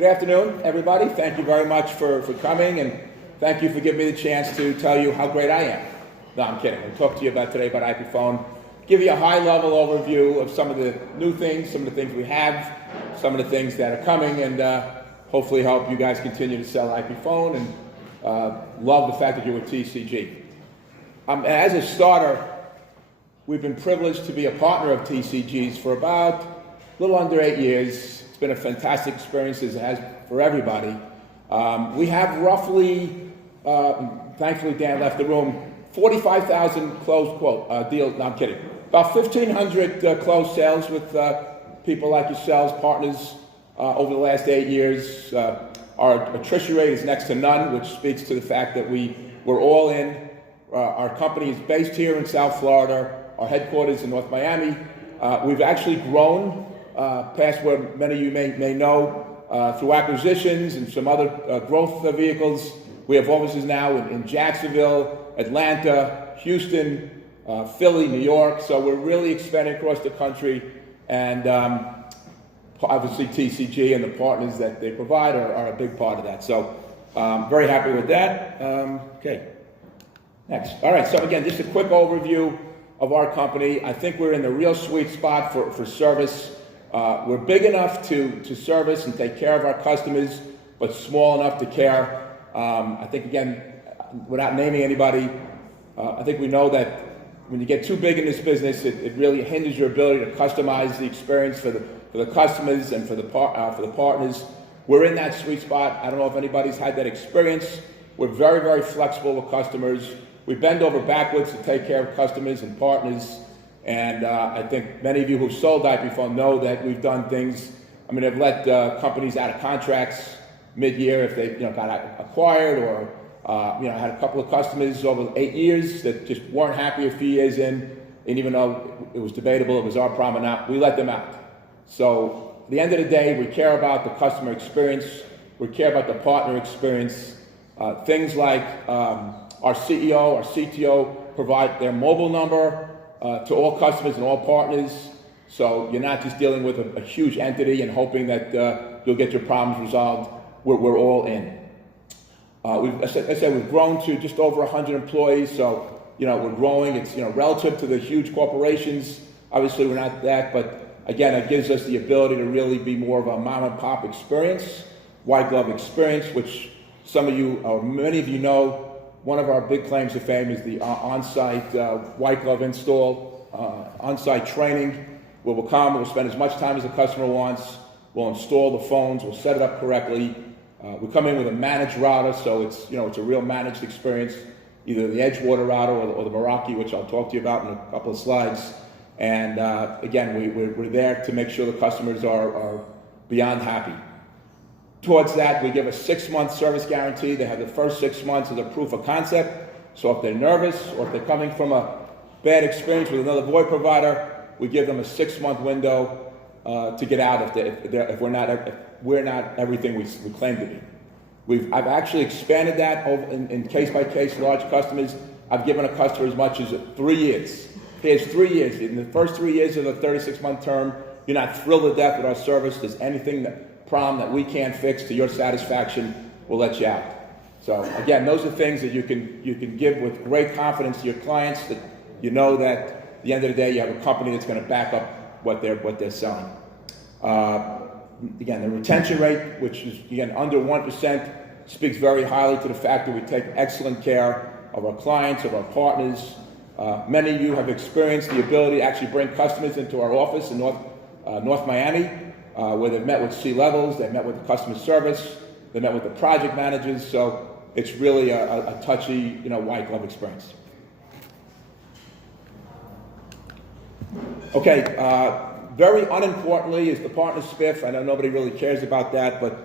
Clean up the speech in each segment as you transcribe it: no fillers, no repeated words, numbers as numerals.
Good afternoon, everybody. Thank you very much for coming, and thank you for giving me the chance to tell you how great I am. No, I'm kidding. I'll talk to you about today about IPFone, give you a high-level overview of some of the new things, some of the things we have, some of the things that are coming, and hopefully help you guys continue to sell IPFone and love the fact that you're with TCG. As a starter, we've been privileged to be a partner of TCG's for about a little under 8 years. It's been a fantastic experience, as it has for everybody. We have roughly, thankfully Dan left the room, 45,000 closed deals. No, I'm kidding. About 1,500 closed sales with people like yourselves, partners, over the last 8 years. Our attrition rate is next to none, which speaks to the fact that we're all in. Our company is based here in South Florida. Our headquarters in North Miami. We've actually grown past what many of you may know through acquisitions and some other growth vehicles. We have offices now in Jacksonville, Atlanta, Houston, Philly, New York. So we're really expanding across the country, and obviously TCG and the partners that they provide are a big part of that. So very happy with that. Okay, next. All right, so again, just a quick overview of our company. I think we're in the real sweet spot for service. We're big enough to service and take care of our customers, but small enough to care. I think, again, without naming anybody, I think we know that when you get too big in this business, it really hinders your ability to customize the experience for the customers and for the partners. We're in that sweet spot. I don't know if anybody's had that experience. We're very, very flexible with customers. We bend over backwards to take care of customers and partners. And I think many of you who've sold IPFone know that we've done things. I mean, I've let companies out of contracts mid-year if they got acquired, or I had a couple of customers over 8 years that just weren't happy a few years in, and even though it was debatable if it was our problem or not, we let them out. So at the end of the day, we care about the customer experience. We care about the partner experience. Things like our CEO, our CTO provide their mobile number to all customers and all partners. So you're not just dealing with a huge entity and hoping that you'll get your problems resolved. We're all in. As I said, we've grown to just over 100 employees. So, we're growing. It's, relative to the huge corporations, obviously we're not that, but again, it gives us the ability to really be more of a mom and pop experience, white glove experience, which some of you, or many of you know. One of our big claims to fame is the on-site white glove install, on-site training, where we'll come, we'll spend as much time as the customer wants, we'll install the phones, we'll set it up correctly. We come in with a managed router, so it's it's a real managed experience, either the Edgewater router or the Meraki, which I'll talk to you about in a couple of slides. And again, we're there to make sure the customers are beyond happy. Towards that, we give a 6-month service guarantee. They have the first 6 months as a proof of concept. So if they're nervous or if they're coming from a bad experience with another VoIP provider, we give them a 6-month window to get out if we're not everything we claim to be. I've actually expanded that in case-by-case large customers. I've given a customer as much as 3 years. Here's 3 years. In the first 3 years of the 36-month term, you're not thrilled to death with our service. There's anything problem that we can't fix to your satisfaction, we'll let you out. So again, those are things that you can give with great confidence to your clients, that that at the end of the day you have a company that's going to back up what they're selling. Again, the retention rate, which is again under 1%, speaks very highly to the fact that we take excellent care of our clients, of our partners. Many of you have experienced the ability to actually bring customers into our office in North Miami. Where they've met with C-levels, they've met with the customer service, they met with the project managers, so it's really a touchy, white glove experience. Okay, very unimportantly is the partner spiff. I know nobody really cares about that, but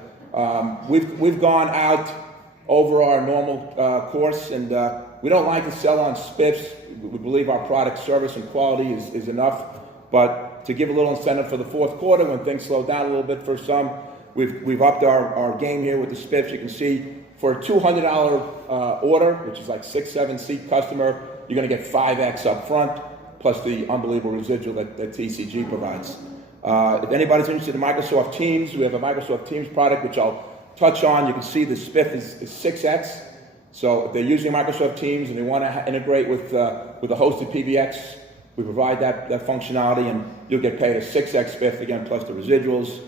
we've gone out over our normal course, and we don't like to sell on spiffs. We believe our product, service, and quality is enough, but to give a little incentive for the fourth quarter when things slow down a little bit for some, we've upped our game here with the spiffs. You can see for a $200 order, which is like 6-7 seat customer, you're going to get 5x up front, plus the unbelievable residual that TCG provides. If anybody's interested in Microsoft Teams, we have a Microsoft Teams product which I'll touch on. You can see the spiff is 6x. So if they're using Microsoft Teams and they want to integrate with a hosted PBX, we provide that functionality, and you'll get paid a 6x spiff again, plus the residuals.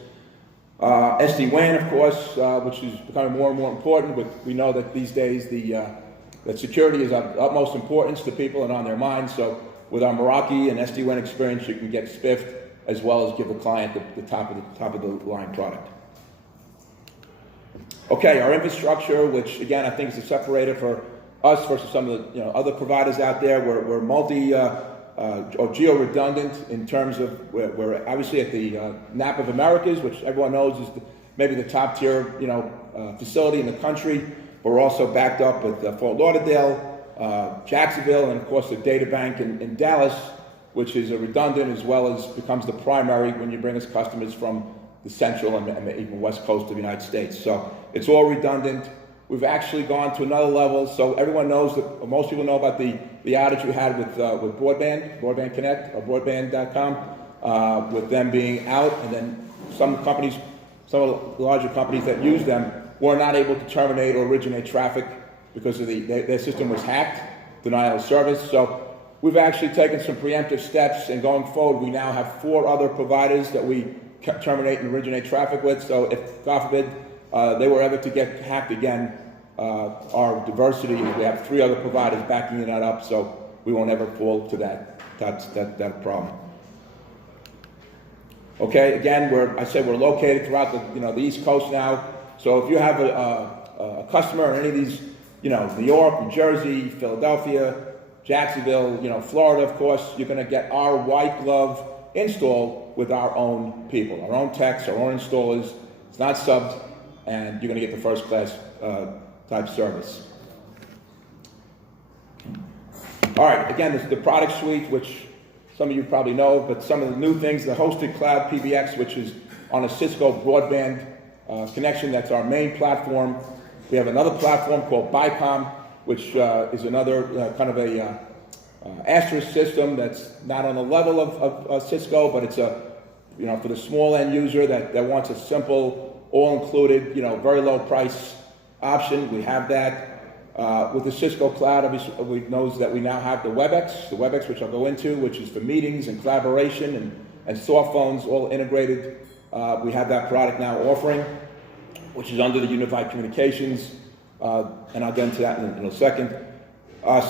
SD-WAN, of course, which is becoming more and more important. But we know that these days that security is of utmost importance to people and on their minds. So with our Meraki and SD-WAN experience, you can get spiffed as well as give the client the top of the line product. Okay, our infrastructure, which again I think is a separator for us versus some of the other providers out there. We're multi or geo-redundant in terms of we're obviously at the NAP of Americas, which everyone knows is maybe the top tier facility in the country. But we're also backed up with Fort Lauderdale, Jacksonville, and of course the data bank in Dallas, which is a redundant as well as becomes the primary when you bring us customers from the central and even west coast of the United States. So it's all redundant. We've actually gone to another level. So everyone knows that, or most people know about the outage we had with Broadband Connect or Broadband.com, with them being out, and then some of the larger companies that use them were not able to terminate or originate traffic because of their system was hacked, denial of service. So we've actually taken some preemptive steps, and going forward, we now have 4 other providers that we terminate and originate traffic with. So if, God forbid, they were ever to get hacked again, our diversity, we have 3 other providers backing that up, so we won't ever fall to that problem. Okay, again, we're located throughout the East Coast now. So if you have a customer in any of these, New York, New Jersey, Philadelphia, Jacksonville, Florida, of course, you're going to get our white glove install with our own people, our own techs, our own installers. It's not subbed, and you're going to get the first class type service. All right, again, this is the product suite, which some of you probably know, but some of the new things, the hosted cloud PBX, which is on a Cisco broadband connection. That's our main platform. We have another platform called Bicom, which is another kind of a asterisk system that's not on the level of Cisco, but it's for the small end user that wants a simple, all-included, very low price option. We have that. With the Cisco Cloud, obviously, we knows that we now have the WebEx, which I'll go into, which is for meetings and collaboration and soft phones all integrated. We have that product now offering, which is under the Unified Communications, and I'll get into that in a second.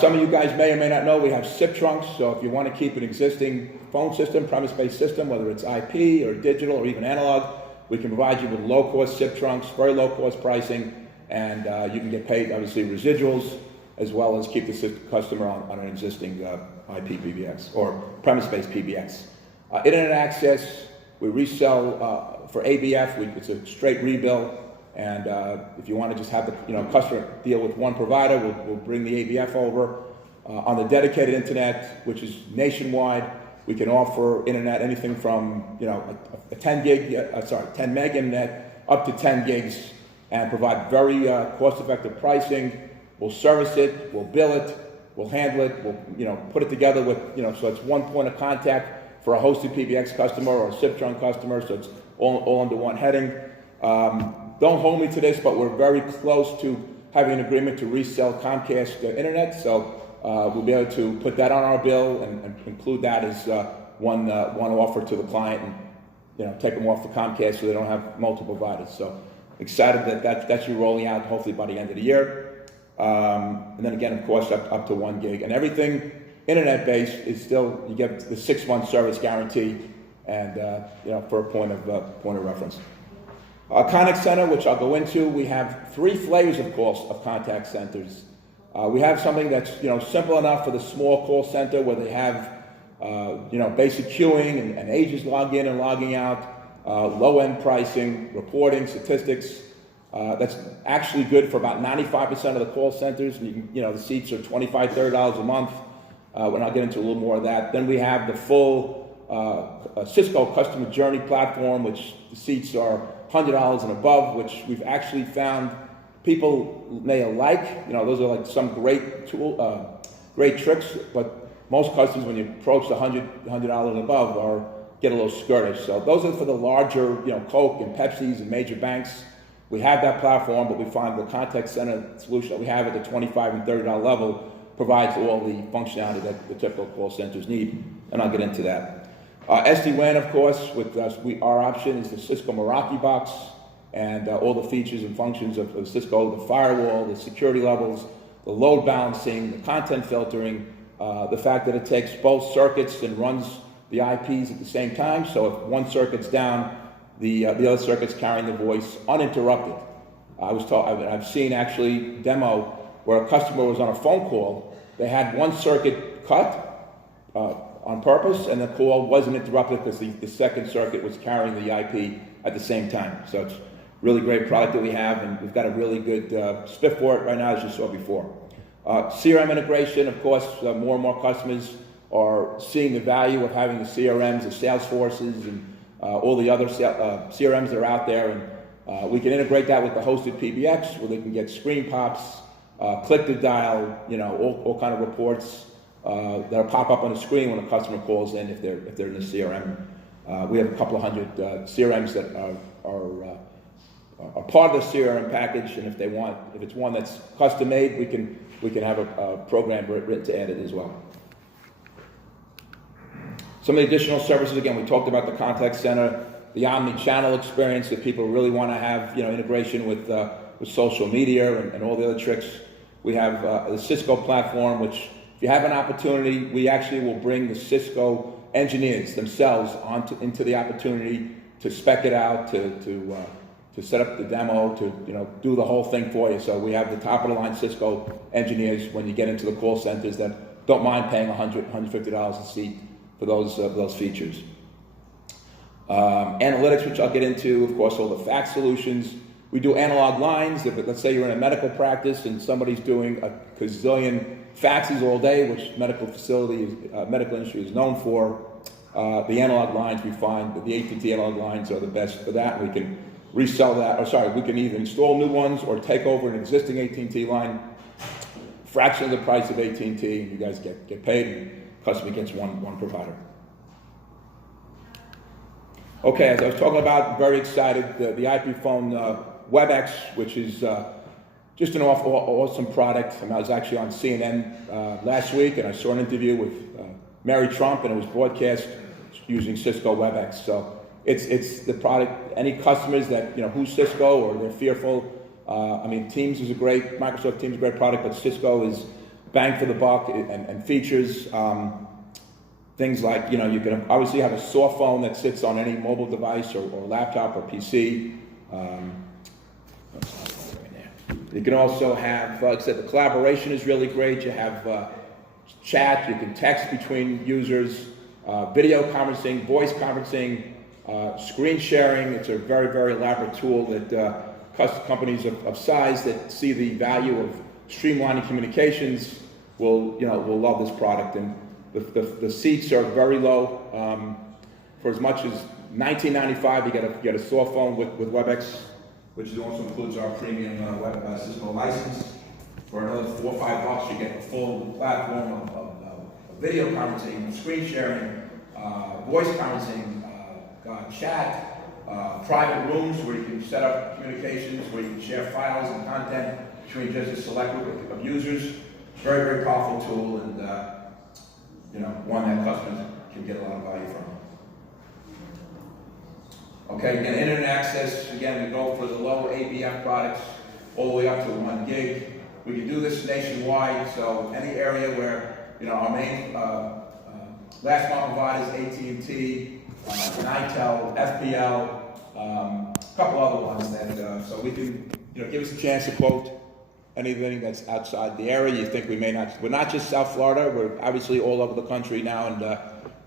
Some of you guys may or may not know we have SIP trunks, so if you want to keep an existing phone system, premise-based system, whether it's IP or digital or even analog, we can provide you with low-cost SIP trunks, very low-cost pricing, and you can get paid, obviously, residuals, as well as keep the customer on an existing IP PBX or premise-based PBX. Internet access, we resell for ABF. It's a straight rebill, and if you want to just have the customer deal with one provider, we'll bring the ABF over. On the dedicated internet, which is nationwide, we can offer internet anything from a 10 meg internet up to 10 gigs. And provide very cost-effective pricing. We'll service it, we'll bill it, we'll handle it, we'll put it together with so it's one point of contact for a hosted PBX customer or a SIP trunk customer. So it's all under one heading. Don't hold me to this, but we're very close to having an agreement to resell Comcast internet. So we'll be able to put that on our bill and include that as one offer to the client, and take them off the Comcast so they don't have multiple providers. So excited that's rolling out hopefully by the end of the year. And then again, of course, up to 1 gig. And everything internet-based is still, you get the 6-month service guarantee and, for a point of reference. Contact center, which I'll go into, we have 3 flavors, of course, of contact centers. We have something that's, simple enough for the small call center where they have, basic queuing and agents logging in and logging out. Low-end pricing, reporting, statistics. That's actually good for about 95% of the call centers. And the seats are $25, $30 a month. When I'll get into a little more of that. Then we have the full Cisco customer journey platform, which the seats are $100 and above, which we've actually found people may like. Those are like some great great tricks. But most customers, when you approach the $100 and above, get a little skirtish. So those are for the larger, Coke and Pepsi's and major banks. We have that platform, but we find the contact center solution that we have at the $25 and $30 level provides all the functionality that the typical call centers need, and I'll get into that. SD-WAN, of course, with us, our option is the Cisco Meraki box, and all the features and functions of Cisco, the firewall, the security levels, the load balancing, the content filtering, the fact that it takes both circuits and runs the IPs at the same time, so if one circuit's down, the other circuit's carrying the voice uninterrupted. I've seen actually demo where a customer was on a phone call, they had one circuit cut on purpose, and the call wasn't interrupted because the second circuit was carrying the IP at the same time. So it's a really great product that we have, and we've got a really good spiff for it right now, as you saw before. CRM integration, of course, more and more customers are seeing the value of having the CRMs, the Salesforces, and all the other CRMs that are out there, and we can integrate that with the hosted PBX, where they can get screen pops, click to dial, all kind of reports that'll pop up on the screen when a customer calls in if they're in the CRM. We have a couple of hundred CRMs that are part of the CRM package, and if it's one that's custom made, we can have a program written to add it as well. Some of the additional services, again, we talked about the contact center, the omni-channel experience that people really want to have, integration with social media and all the other tricks. We have the Cisco platform, which if you have an opportunity, we actually will bring the Cisco engineers themselves into the opportunity to spec it out, to set up the demo, to do the whole thing for you. So we have the top of the line Cisco engineers when you get into the call centers that don't mind paying $100, $150 a seat for those features. Analytics, which I'll get into, of course, all the fax solutions. We do analog lines. Let's say you're in a medical practice and somebody's doing a gazillion faxes all day, which medical industry is known for. The analog lines, we find that the AT&T analog lines are the best for that. We can resell that, we can either install new ones or take over an existing AT&T line, fraction of the price of AT&T, and you guys get paid, and customer gets one provider. Okay, as I was talking about, very excited, the IPFone WebEx, which is just an awesome product. I was actually on CNN last week, and I saw an interview with Mary Trump, and it was broadcast using Cisco WebEx. So it's the product. Any customers that who's Cisco or they're fearful. Teams is Microsoft Teams is a great product, but Cisco is bang for the buck and features. Things like, you can obviously have a soft phone that sits on any mobile device or laptop or PC. You can also have, like I said, the collaboration is really great. You have chat, you can text between users, video conferencing, voice conferencing, screen sharing. It's a very, very elaborate tool that companies of size that see the value of streamlining communications will love this product. And the seats are very low. For as much as $19.95, you get a soft phone with WebEx, which also includes our premium Cisco license. For another $4 or $5, you get a full platform of video conferencing, screen sharing, voice conferencing, chat, private rooms where you can set up communications, where you can share files and content between just a select group of users. Very, very powerful tool, and one that customers can get a lot of value from. Okay, again, internet access. Again, we go for the low ABF products all the way up to 1 gig. We can do this nationwide, so any area where our main last mile providers, AT&T, Nitel, FPL, a couple other ones that so we can give us a chance to quote anything that's outside the area. You think we may not? We're not just South Florida. We're obviously all over the country now, and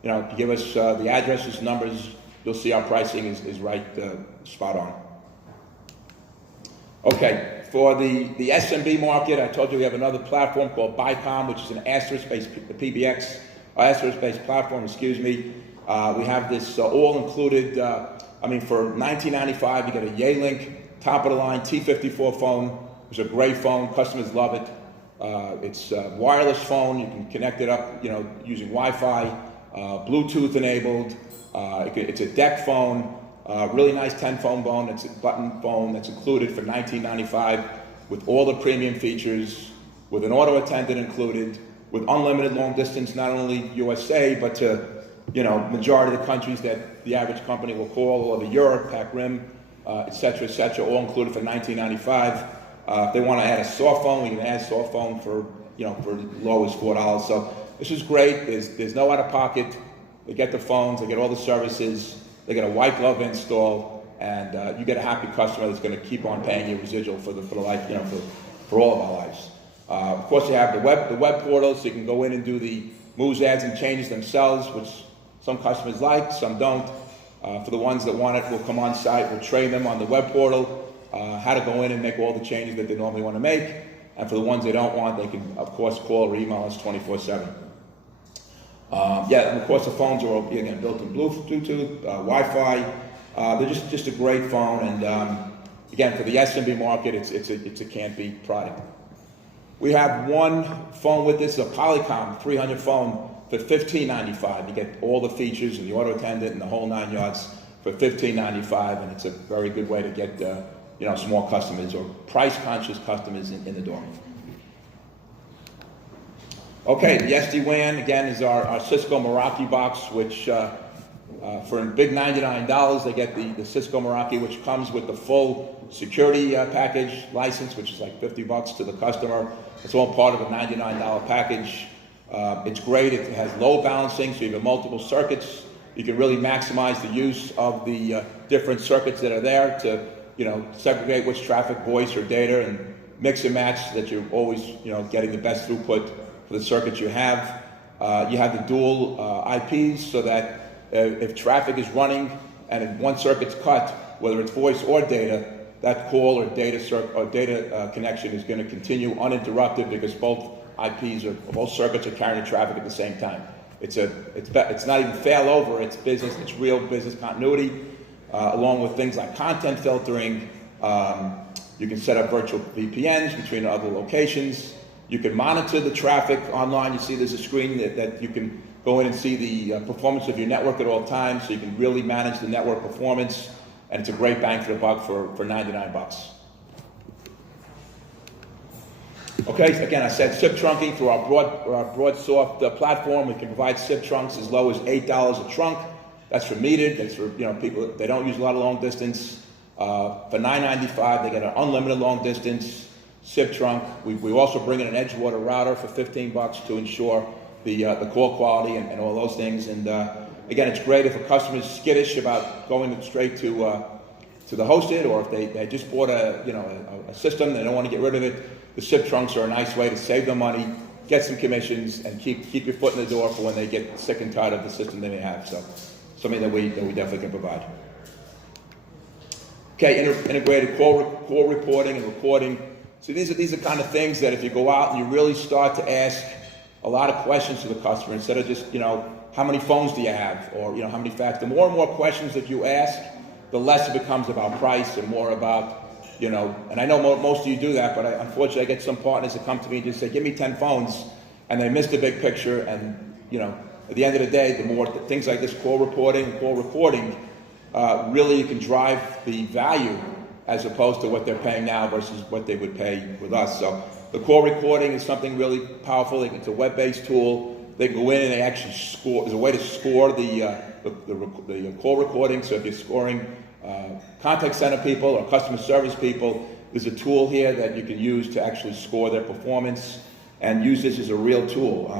if you give us the addresses, numbers, you'll see our pricing is right spot on. Okay, for the SMB market, I told you we have another platform called Bicom, which is an asterisk-based PBX, asterisk-based platform. We have this all included. For $19.95, you get a Yealink top of the line T54 phone. It's a great phone. Customers love it. It's a wireless phone. You can connect it up, using Wi-Fi, Bluetooth enabled. It's a deck phone, really nice 10-phone phone. It's a button phone that's included for $19.95 with all the premium features, with an auto attendant included, with unlimited long distance, not only USA, but to, majority of the countries that the average company will call, all over Europe, Pac Rim, et cetera, all included for $19.95. If they want to add a soft phone, we can add a soft phone for, for as low as $4. So this is great. There's no out of pocket. They get the phones, they get all the services, they get a white glove install, and you get a happy customer that's going to keep on paying you residual for the life, for all of our lives. Of course, you have the web portal, so you can go in and do the moves, adds, and changes themselves, which some customers like, some don't. For the ones that want it, we'll come on site, we'll train them on the web portal, how to go in and make all the changes that they normally want to make. And for the ones they don't want, they can, of course, call or email us 24/7. And of course, the phones are, again, built in Bluetooth, Wi-Fi. They're just a great phone, and again, for the SMB market, it's a can't-beat product. We have one phone with this, a Telecom 300 phone for $15.95. You get all the features and the auto attendant and the whole 9 yards for $15.95, and it's a very good way to get small customers or price-conscious customers in the door. Okay, the SD-WAN, again, is our Cisco Meraki box, which for a big $99, they get the Cisco Meraki, which comes with the full security package license, which is like $50 to the customer. It's all part of a $99 package. It's great. It has load balancing, so you have multiple circuits. You can really maximize the use of the different circuits that are there to, segregate which traffic, voice, or data, and mix and match so that you're always, getting the best throughput for the circuits you have. You have the dual IPs so that if traffic is running and if one circuit's cut, whether it's voice or data, that call or data connection is going to continue uninterrupted because both circuits are carrying the traffic at the same time. It's not even failover. It's business. It's real business continuity, along with things like content filtering. You can set up virtual VPNs between other locations. You can monitor the traffic online. You see there's a screen that you can go in and see the performance of your network at all times, so you can really manage the network performance, and it's a great bang for the buck for $99. Okay, so again, I said SIP trunking through our BroadSoft platform. We can provide SIP trunks as low as $8 a trunk. That's for metered. That's for people they don't use a lot of long distance. For $9.95, they get an unlimited long distance SIP trunk. We also bring in an Edgewater router for $15 to ensure the call quality and all those things. And again, it's great if a customer is skittish about going straight to the hosted, or if they just bought a system, they don't want to get rid of it. The SIP trunks are a nice way to save them money, get some commissions, and keep your foot in the door for when they get sick and tired of the system they may have. So something that we definitely can provide. Okay, integrated call reporting and recording. So these are kind of things that if you go out and you really start to ask a lot of questions to the customer, instead of just, how many phones do you have? Or, how many facts? The more and more questions that you ask, the less it becomes about price and more about, and I know most of you do that, but unfortunately I get some partners that come to me and just say, give me 10 phones, and they miss the big picture. And, at the end of the day, the more things like this call reporting, call recording, really you can drive the value as opposed to what they're paying now versus what they would pay with us. So the call recording is something really powerful. It's a web-based tool. They can go in and they actually score. There's a way to score the call recording. So if you're scoring contact center people or customer service people, there's a tool here that you can use to actually score their performance and use this as a real tool.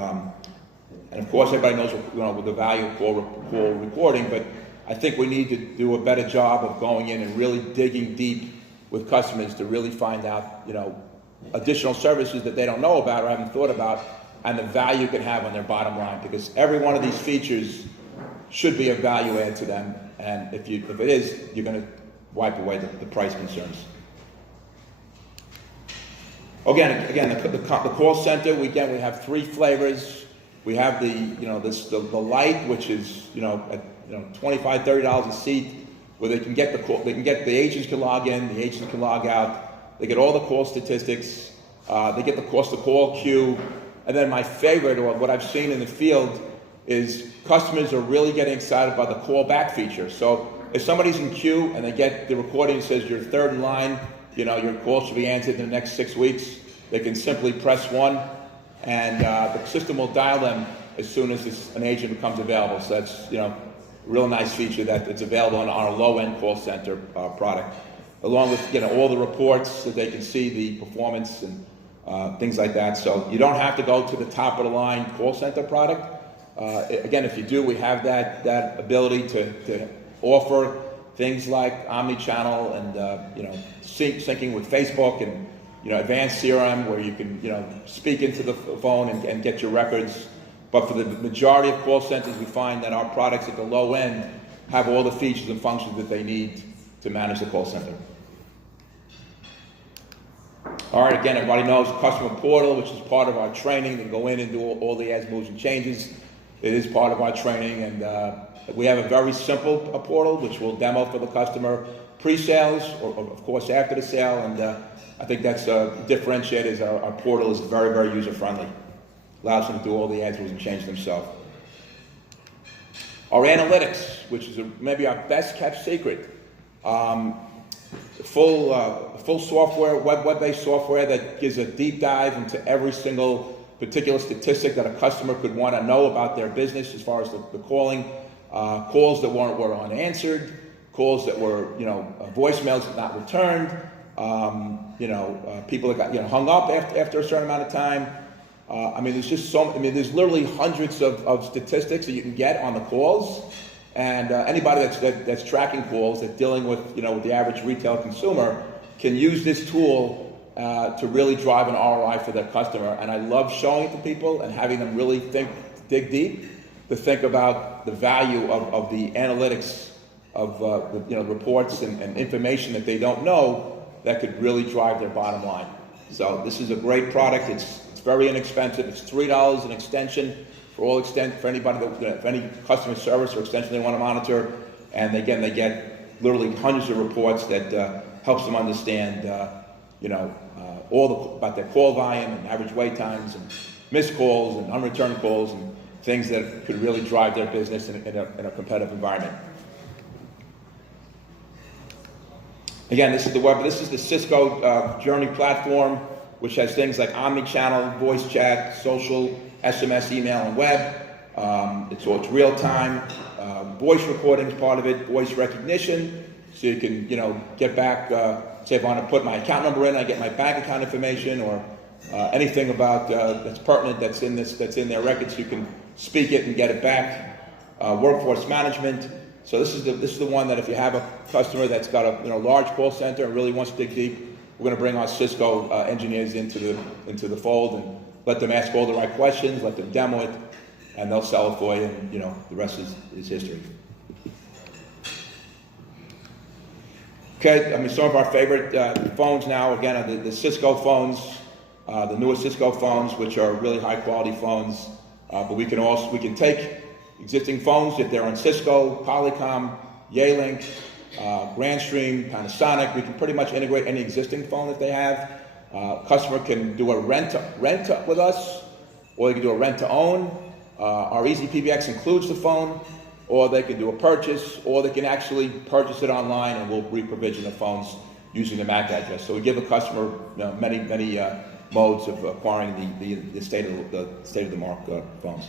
And of course, everybody knows the value of call recording, but I think we need to do a better job of going in and really digging deep with customers to really find out, additional services that they don't know about or haven't thought about, and the value it can have on their bottom line. Because every one of these features should be a value add to them, and if it is, you're going to wipe away the price concerns. Again, the call center. We have 3 flavors. We have the light, which is at $25, $30 a seat, where they can get the call. The agents can log in, the agents can log out. They get all the call statistics. They get the cost of call queue, and then my favorite, or what I've seen in the field, is customers are really getting excited about the call back feature. So if somebody's in queue and they get the recording that says you're third in line, your call should be answered in the next 6 weeks, they can simply press 1 and the system will dial them as soon as an agent becomes available. So that's, a real nice feature that it's available on our low-end call center product, along with, all the reports that they can see the performance and things like that. So you don't have to go to the top of the line call center product. Again, if you do, we have that ability to offer things like omni-channel and syncing with Facebook and advanced CRM where you can speak into the phone and get your records. But for the majority of call centers, we find that our products at the low end have all the features and functions that they need to manage the call center. All right, again, everybody knows the customer portal, which is part of our training. They go in and do all the adds, moves, and changes. It is part of our training, and we have a very simple portal, which we'll demo for the customer pre-sales, or of course after the sale, and I think that's differentiated. Is our portal is very, very user-friendly. Allows them to do all the adds, moves, and changes themselves. Our analytics, which is maybe our best-kept secret. Full software, web-based software that gives a deep dive into every single particular statistic that a customer could want to know about their business as far as the calling, calls that were unanswered, calls that were, voicemails not returned, people that got, hung up after a certain amount of time. There's literally hundreds of statistics that you can get on the calls. And anybody that's tracking calls, that's dealing with with the average retail consumer, can use this tool to really drive an ROI for their customer. And I love showing it to people and having them really dig deep to think about the value of the analytics of the reports and information that they don't know that could really drive their bottom line. So this is a great product. It's very inexpensive. It's $3 an extension. For anybody for any customer service or extension they want to monitor, and again they get literally hundreds of reports that helps them understand about their call volume and average wait times and missed calls and unreturned calls and things that could really drive their business in a competitive environment. Again, this is the Cisco Journey platform, which has things like omni-channel, voice chat, social, SMS, email, and web. It's real time. Voice recording is part of it. Voice recognition, so you can get back. Say if I want to put my account number in, I get my bank account information or anything about that's pertinent that's in their records. You can speak it and get it back. Workforce management. So this is the one that if you have a customer that's got a large call center and really wants to dig deep, we're going to bring our Cisco engineers into the fold and let them ask all the right questions, let them demo it, and they'll sell it for you, and the rest is history. Okay, some of our favorite phones now, again, are the Cisco phones, the newer Cisco phones, which are really high quality phones, but we can take existing phones if they're on Cisco, Telecom, Yealink, Grandstream, Panasonic. We can pretty much integrate any existing phone that they have. Customer can do a rent with us, or they can do a rent to own. Our Easy PBX includes the phone, or they can do a purchase, or they can actually purchase it online, and we'll re-provision the phones using the MAC address. So we give the customer many modes of acquiring the state of the market phones.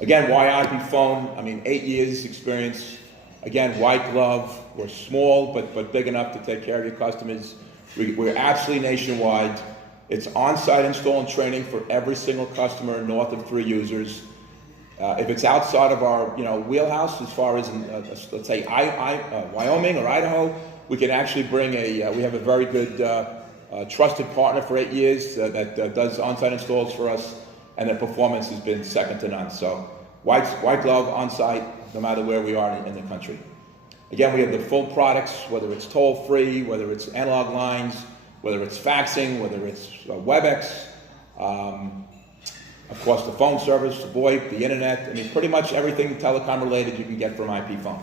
Again, why IPFone? 8 years experience. Again, white glove. We're small but big enough to take care of your customers. We're absolutely nationwide. It's on-site install and training for every single customer north of 3 users. If it's outside of our wheelhouse, as far as let's say Wyoming or Idaho, we can actually bring we have a very good trusted partner for 8 years that does on-site installs for us, and the performance has been second to none. So white glove on-site, no matter where we are in the country. Again, we have the full products, whether it's toll-free, whether it's analog lines, whether it's faxing, whether it's WebEx, of course the phone service, the VoIP, the internet. Pretty much everything telecom related you can get from IPFone.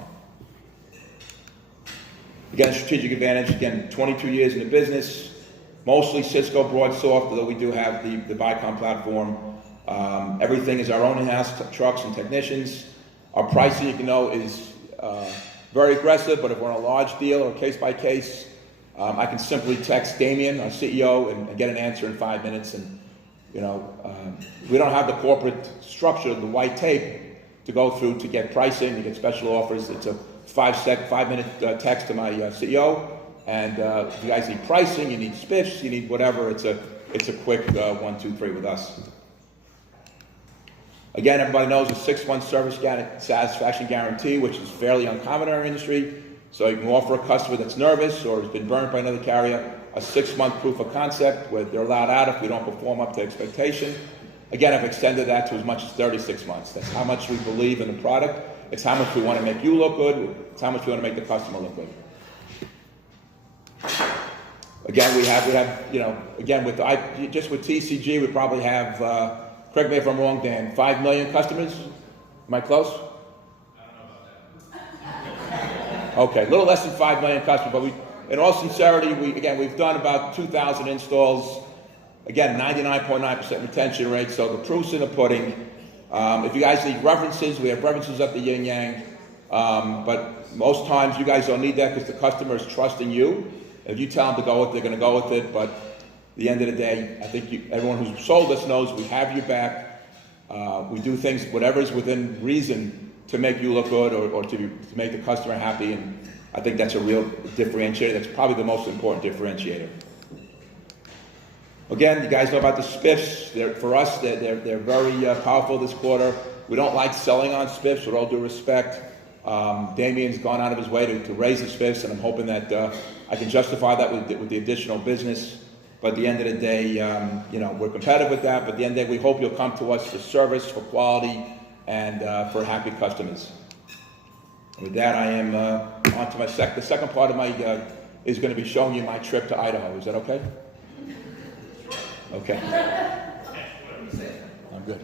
Again, strategic advantage, again, 22 years in the business, mostly Cisco BroadSoft, although we do have the Vicom platform. Everything is our own in-house trucks and technicians. Our pricing, you know, is very aggressive, but if we're on a large deal or case by case, I can simply text Damien, our CEO, and get an answer in 5 minutes. And you know, we don't have the corporate structure, the white tape, to go through to get pricing, to get special offers. It's a 5-minute text to my CEO. And if you guys need pricing, you need spiffs, you need whatever, it's a quick 1, 2, 3 with us. Again, everybody knows a 6-month service satisfaction guarantee, which is fairly uncommon in our industry. So you can offer a customer that's nervous or has been burned by another carrier a 6-month proof of concept where they're allowed out if we don't perform up to expectation. Again, I've extended that to as much as 36 months. That's how much we believe in the product. It's how much we want to make you look good. It's how much we want to make the customer look good. Again, we have, you know, again, just with TCG, we probably have, correct me if I'm wrong, Dan, 5 million customers? Am I close? I don't know about that. Okay, a little less than 5 million customers, but in all sincerity, we've done about 2,000 installs. Again, 99.9% retention rate, so the proof's in the pudding. If you guys need references, we have references up the yin yang. But most times you guys don't need that because the customer is trusting you. If you tell them to go with it, they're going to go with it. But at the end of the day, I think everyone who's sold us knows we have your back. We do things, whatever is within reason, to make you look good or to make the customer happy. And I think that's a real differentiator. That's probably the most important differentiator. Again, you guys know about the spiffs. For us, they're very powerful this quarter. We don't like selling on spiffs, with all due respect. Damien's gone out of his way to raise the spiffs, and I'm hoping that I can justify that with the additional business. But at the end of the day, you know, we're competitive with that. But at the end of the day, we hope you'll come to us for service, for quality, and for happy customers. And with that, I am on to the second part of my is going to be showing you my trip to Idaho. Is that okay? Okay. I'm good.